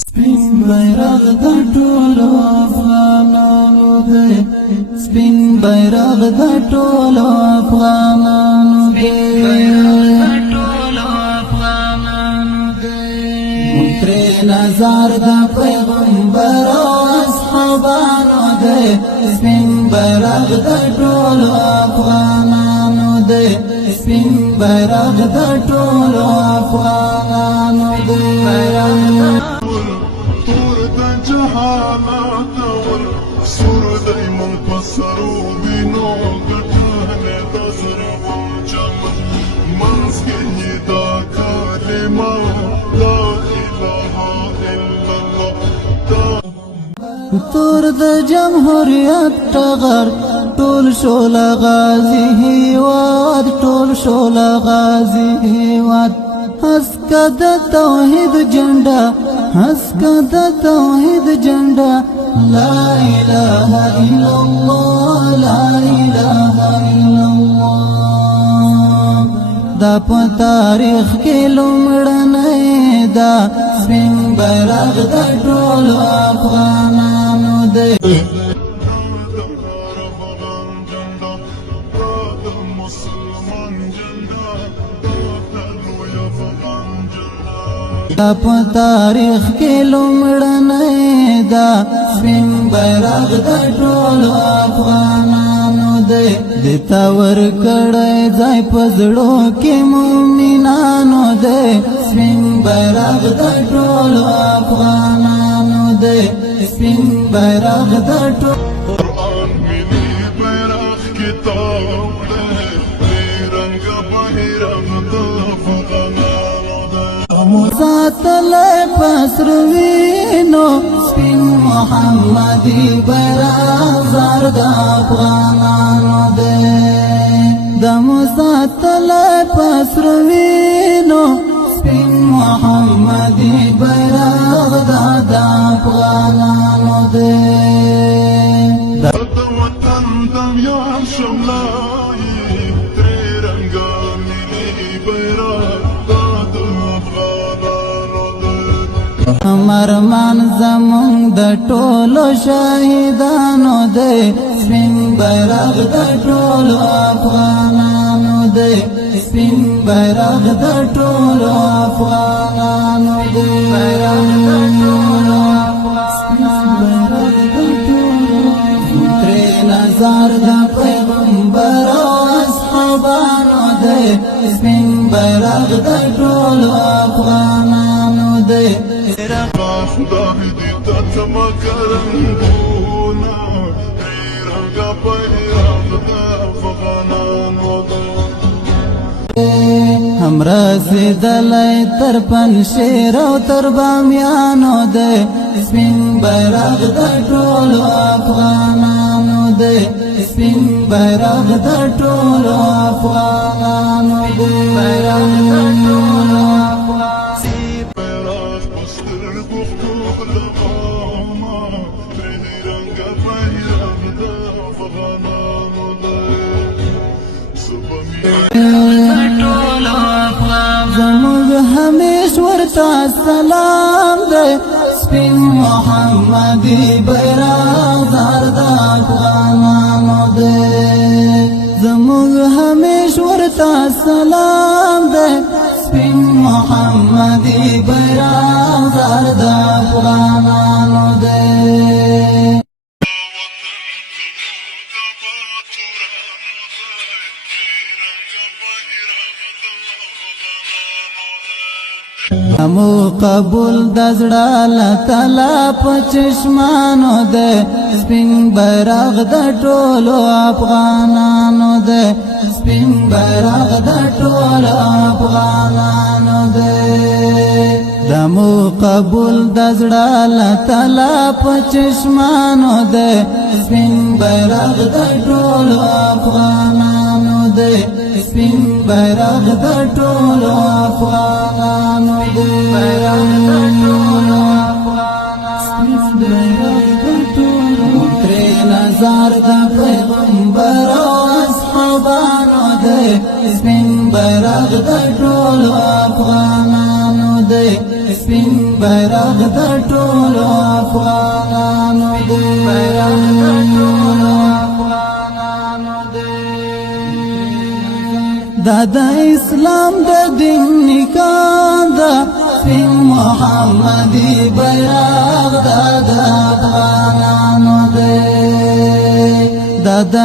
Spin bayraq da ټولو افغانانو دی سپین بیرغ د ټولو افغانانو دی ترې نظر د پیغمبر او اصحابانو دی سپین بیرغ د ټولو افغانانو دی سپین بیرغ د ټولو افغانانو دی جهالات والسور دايما بصروا بينو قطعني تزرع جمل منسكني دا كلمة لا إله إلا الله تور د جمهوریت ټغر ټول شول غازی هیواد ټول شول غازی هیواد هسکه د توحید جنډا هسکه د توحید جنډا لا اله الا الله لا اله الا الله دا په تاریخ کې لومړنی دا سپین بیرغ د ټولو افغانانو دی دا په تاریخ کې لومړنی دا سپین بیرغ د ټولو افغانانو دی د تا ورکړی ځای په زړو کې مؤمنانو دی سپین بیرغ د ټولو افغانانو دی سپین بیرغ د ټولو قرآن ملي بیرغ کتاب دی رنګ بیرغ د افغانانو دی ساتلی پسروینو سپین محمدی بیرغ زر د افغانانو دی دمو ساتلی پسروینو سپین محمدی بیرغ د افغانانو دی د وطن دم یار شملای درې رنګه ملي بیرغ مرمان زمون د ټولو شهیدانو دی سپین بیرغ د ټولو افغانانو دی سپین بیرغ د ټولو افغانانو دی ترې نظر د پیغمبر او اصحابانو دی سپین بیرغ د ټولو افغانانو دی خدای دې تتما کرنګونا رنګا بیرغ د افغانانو هم رسیدلی تر پنجشیر او تر بامیانو دی سپین بیرغ د ټولو افغانانو دی سپین بیرغ د ټولو افغانانو دی زموږ همیش ورته سلام دی سپین محمدی بیرغ زر د افغانانو دی زموږ همیش ورته سلام دی سپین محمدی بیرغ زر د افغانانو دی همو قبول د زړه الله تعالی په چشمانو دی سپین بیرغ د ټولو افغانانو دی سپین بیرغ د ټولو افغانانو دی دمو قبول د زړه الله تعالی په چشمانو دی سپین بیرغ د ټولو افغانانو دی سپین بیرغ د ټولو افغانانو دی ترې نظر د پیغمبر او اصحابانو دی سپین بیرغ د ټولو افغانانو دی سپین بیرغ د ټولو افغانانو دی دا د اسلام د دین نښان ده سپین محمدي بیرغ دا د افغانانو دی دا د